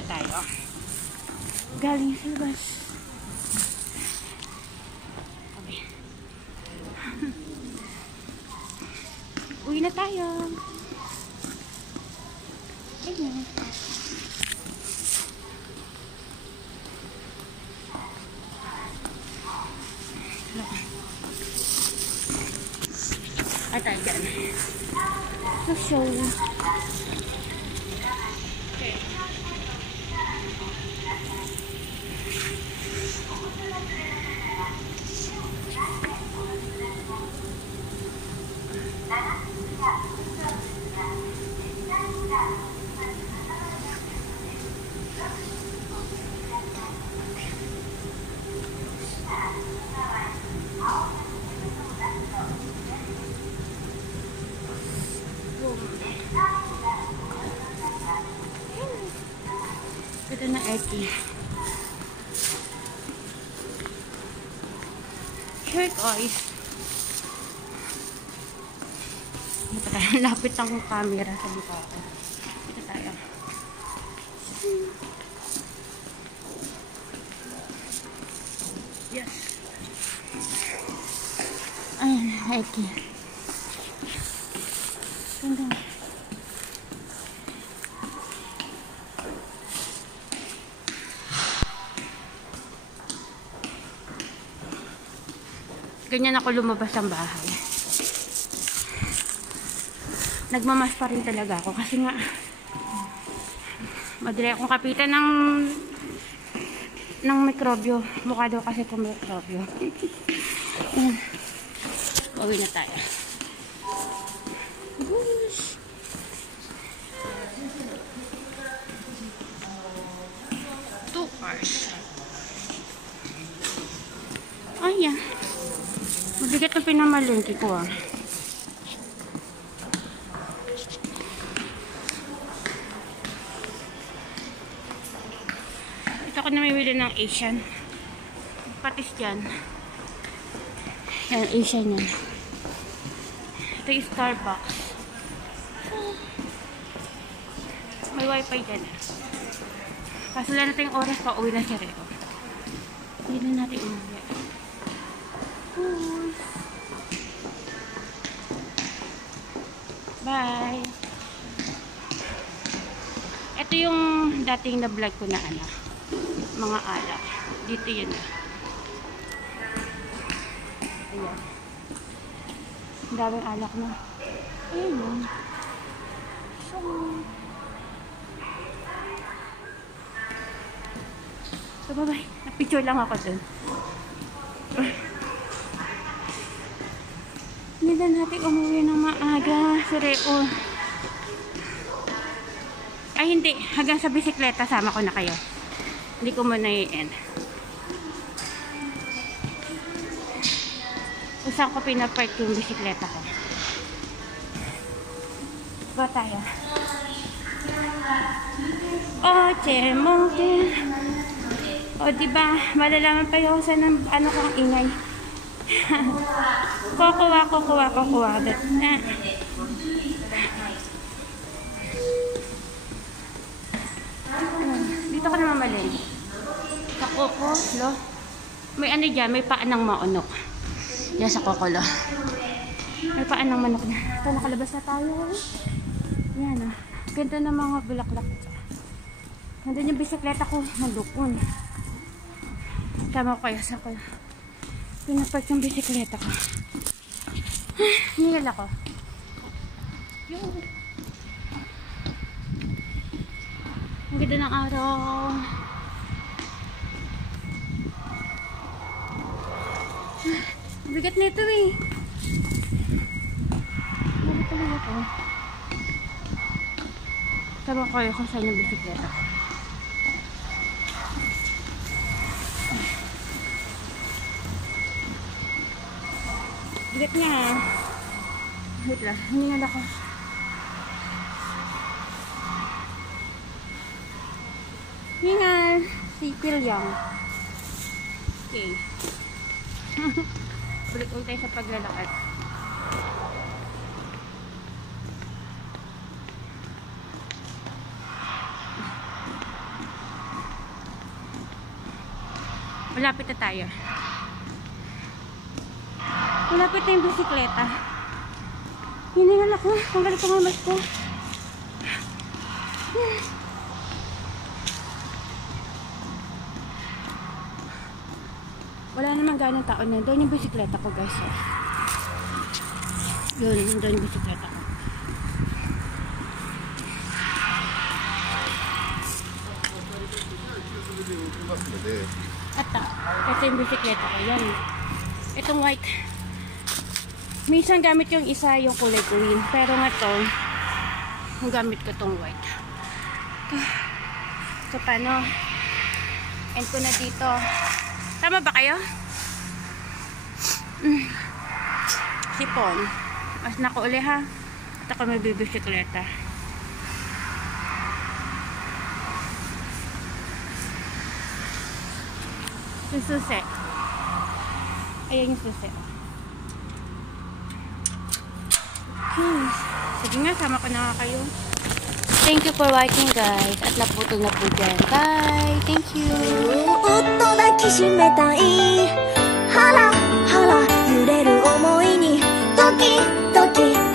na tayo. Galing sa labas. Okay. Uwi na tayo. Ayan. At tayo dyan. So, okay. Ito na Eki. Turquoise. Ito tayo. Lapit ang camera sa mukha ko. Ito tayo. Yes. Ayan, Eki. Ganda. Ganyan ako lumabas ng bahay. Nagmamas pa rin talaga ako kasi nga madali akong kapitan ng mikrobyo. Mukha daw kasi kung mikrobyo. Uwi na tayo. 2 hours. Ayan. Mabigat na pinamalengke ko ah. Ito ako namimili ng Asian. Patis dyan. Yan, Asian yan. Ito yung Starbucks. May wifi dyan ah. Kaso lang natin yung oras pa uwi na si Reo. Hindi na natin umuwi. Bye. Ito yung dating na vlog ko na ano, mga alak. Dito yun na. Ayan. Ang daming alak na. Ayan yun. So bye-bye. Napicture lang ako dun. Hindi na natin umuwi ng maaga si Reo. Ay hindi, hanggang sa bisikleta sama ko na kayo. Hindi ko muna i-end. Saan ko pinapark yung bisikleta ko. Ba tayo? Oche, mountain. O diba, malalaman pa yung sa ano kong ingay. Kukuha. Dito ka naman mali. Sa Kokolo. May ano dyan, may paan ng maunok. Yan sa Kokolo. May paan ng manok na. Ito, nakalabas na tayo. Yan ah. Ganda ng mga bulaklak. Nandun yung bisikleta ko. Nandukon. Tama ko kaya sa ko. Pinapark yung bisikleta ko. Hingal ako. Ang ganda ng araw. Bigat nito eh. Bigat talaga ito. Tama ko kaya kung saan yung bisikleta ko. Bigat niya eh. Wait lang, hiningal ako. Hiningal. Sipil yan. Okay. Balik tayo sa paglalakad. Malapit na tayo. Malapit na yung bisikleta. Hiningal ako. Tanggal ko nga mas ko. Wala naman ganang tao na. Doon yung bisikleta ko, guys. Oh. Yun, doon yung bisikleta ko. Ito yung bisikleta ko. Yan. Itong white. Minsan gamit yung isa yung kulay green. Pero nga to, yung gamit ko tong white. So, paano? End ko na dito. Tama ba kayo? Sipon. Mas nakuuli ha. At ako may bibisikleta. Yung susi. Ayan yung susi. Sige nga, sama ko na kayo. Thank you for watching, guys. At naputol na po dyan. Bye! Thank you! おっと抱きしめたいハラハラ揺れる想いにドキドキ